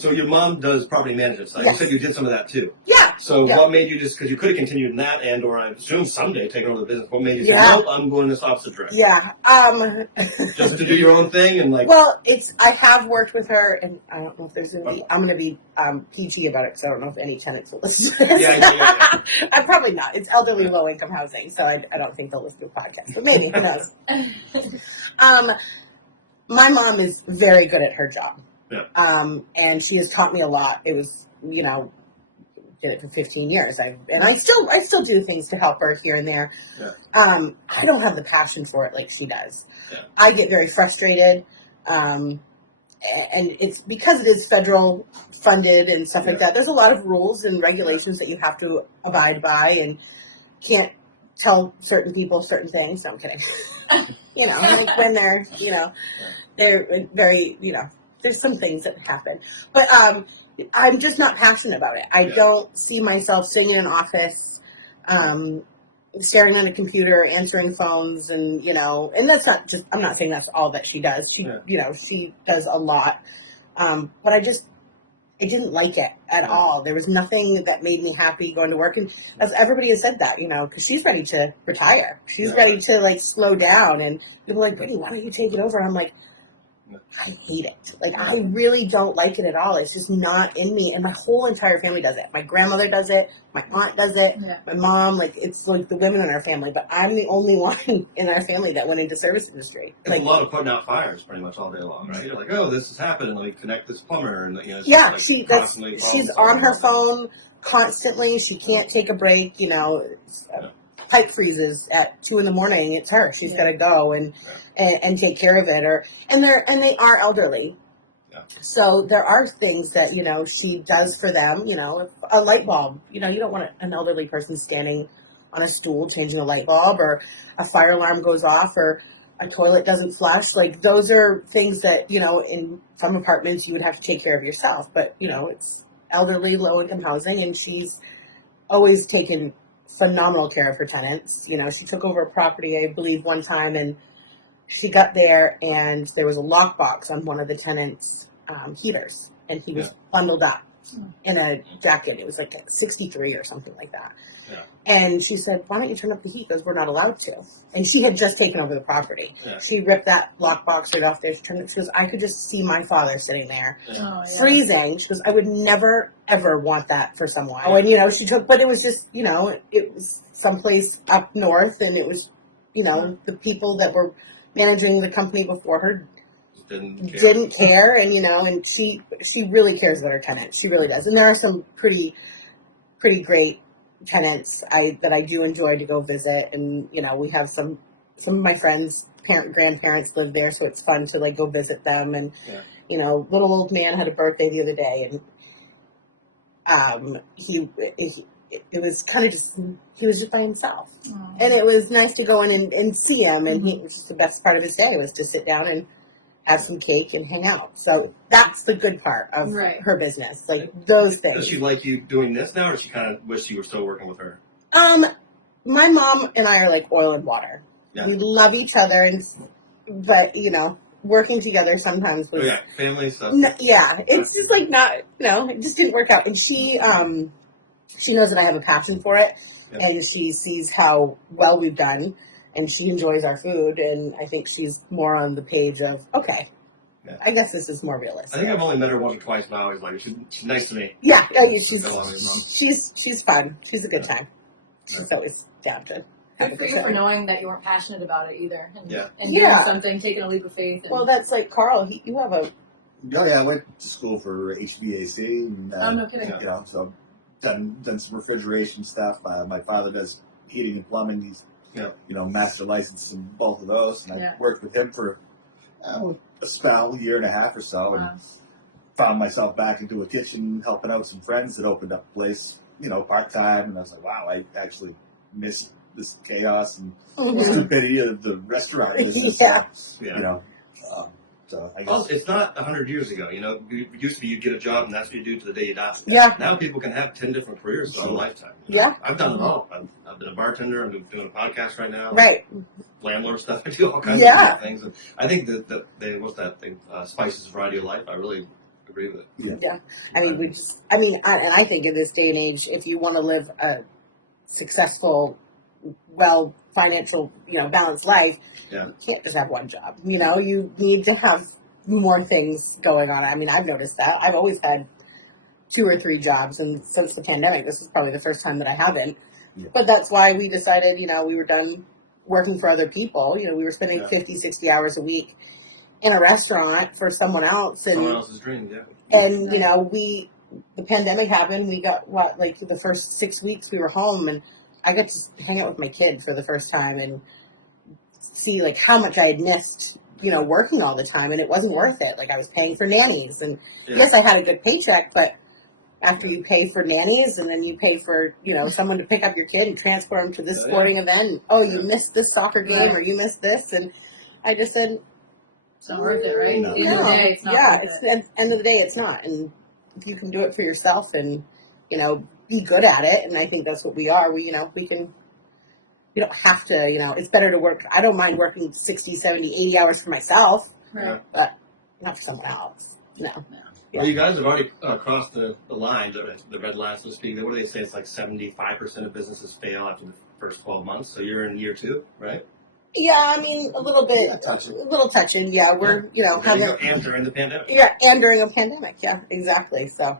So your mom does property management stuff. Yes. You said you did some of that too. Yeah. So what made you just, because you could have continued in that and or I assume someday taking over the business, what made you say, nope, I'm going this opposite direction? Yeah. Just to do your own thing and like... Well, I have worked with her, and I don't know if there's going to be, I'm going to be PG about it, because I don't know if any tenants will listen to this. Yeah. I'm probably not. It's elderly low-income housing, so I don't think they'll listen to a podcast, but maybe, who knows. My mom is very good at her job. Yeah. And she has taught me a lot. It was, did it for 15 years. I still do things to help her here and there. Yeah. I don't have the passion for it like she does. Yeah. I get very frustrated. And it's because it is federal funded and stuff like that. There's a lot of rules and regulations that you have to abide by and can't tell certain people certain things. No, I'm kidding. Like when they're very, there's some things that happen. But I'm just not passionate about it. I don't see myself sitting in an office, staring at a computer, answering phones, and that's not just, I'm not saying that's all that she does. She, she does a lot. But I didn't like it at all. There was nothing that made me happy going to work. And as everybody has said that, because she's ready to retire. She's ready to slow down. And people are like, Brittany, why don't you take it over? I'm like, I hate it. I really don't like it at all. It's just not in me. And my whole entire family does it. My grandmother does it. My aunt does it. Yeah. My mom, it's like the women in our family. But I'm the only one in our family that went into service industry. It's a lot of putting out fires pretty much all day long, right? You're like, oh, this is happening. Let me connect this plumber. And she's on her phone constantly. She can't take a break. Pipe freezes at 2 a.m. It's her. She's got to go and take care of it. And they are elderly. Yeah. So there are things that, she does for them, a light bulb, you don't want an elderly person standing on a stool changing a light bulb, or a fire alarm goes off, or a toilet doesn't flush. Those are things that, in some apartments you would have to take care of yourself. But, it's elderly, low-income housing, and she's always taken phenomenal care of her tenants. She took over a property, I believe, one time, and she got there, and there was a lockbox on one of the tenants' heaters, and he was bundled up in a jacket. It was like 63 or something like that. Yeah. And she said, why don't you turn up the heat? Because we're not allowed to. And she had just taken over the property. Yeah. She ripped that lockbox right off there. She goes, I could just see my father sitting there, freezing. She goes, I would never, ever want that for someone. Oh, and, but it was just, it was someplace up north, and it was, the people that were managing the company before her didn't care, and and she really cares about her tenants. She really does. And there are some pretty great tenants that I do enjoy to go visit, and we have some of my friends' grandparents live there, so it's fun to go visit them. And little old man had a birthday the other day, and it was kind of he was just by himself. Aww. And it was nice to go in and see him, and it was just the best part of his day was to sit down and have some cake and hang out. So that's the good part of her business, those things. Does she like you doing this now, or does she kind of wish you were still working with her? My mom and I are like oil and water. Yeah. We love each other, but working together sometimes was... Oh, yeah, family stuff. It's just it just didn't work out. And she knows that I have a passion for it, and she sees how well we've done, and she enjoys our food, and I think she's more on the page of, okay, I guess this is more realistic. I think I've only met her once or twice, but I always like her. She's nice to me. Yeah, she's fun. She's a good time. She's always down to... Good for you for knowing that you weren't passionate about it either. And doing something, taking a leap of faith. Well, that's like Carl. You have a... Oh, yeah, I went to school for HVAC. And, no kidding. So done some refrigeration stuff. My father does heating and plumbing. He's, master license in both of those. And I worked with him for a spell, year and a half or so. Wow. And found myself back into a kitchen helping out some friends that opened up a place, part-time. And I was like, wow, I actually miss this chaos and stupidity of the restaurant business. So I guess it's not 100 years ago. It used to be you'd get a job and that's what you do to the day you die. Yeah. Now people can have 10 different careers in a lifetime. Yeah. I've done it all. I've been a bartender. I'm doing a podcast right now. Right. Landlord stuff. I do all kinds of things. And I think that what's that thing? Spices Variety of Life. I really agree with it. Yeah. I mean, and I think in this day and age, if you want to live a successful, financial, balanced life, Yeah. you can't just have one job. You need to have more things going on. I mean, I've noticed that. I've always had 2 or 3 jobs, and since the pandemic, this is probably the first time that I haven't. Yeah. But that's why we decided, we were done working for other people. We were spending Yeah. 50, 60 hours a week in a restaurant for someone else. And, someone else's dream, yeah. And, the pandemic happened. We got, the first 6 weeks we were home, and I got to hang out with my kid for the first time and see, how much I had missed, working all the time, and it wasn't worth it. I was paying for nannies, and yes, I had a good paycheck, but after you pay for nannies and then you pay for, someone to pick up your kid and transport them to this sporting event, you missed this soccer game or you missed this, and I just said, it's not worth it, right? No. At the end of the day, it's not worth it's it. the end of the day, it's not. And if you can do it for yourself and, be good at it, and I think that's what we are, we don't have to, it's better to work. I don't mind working 60, 70, 80 hours for myself, Right. but not for someone else. No. Well, you guys have already crossed the line, the red line, so to speak. What do they say? It's 75% of businesses fail after the first 12 months. So you're in year 2, right? Yeah, I mean, a little bit, a little touching. Yeah, we're, And during the pandemic. Yeah, and during a pandemic. Yeah, exactly. So,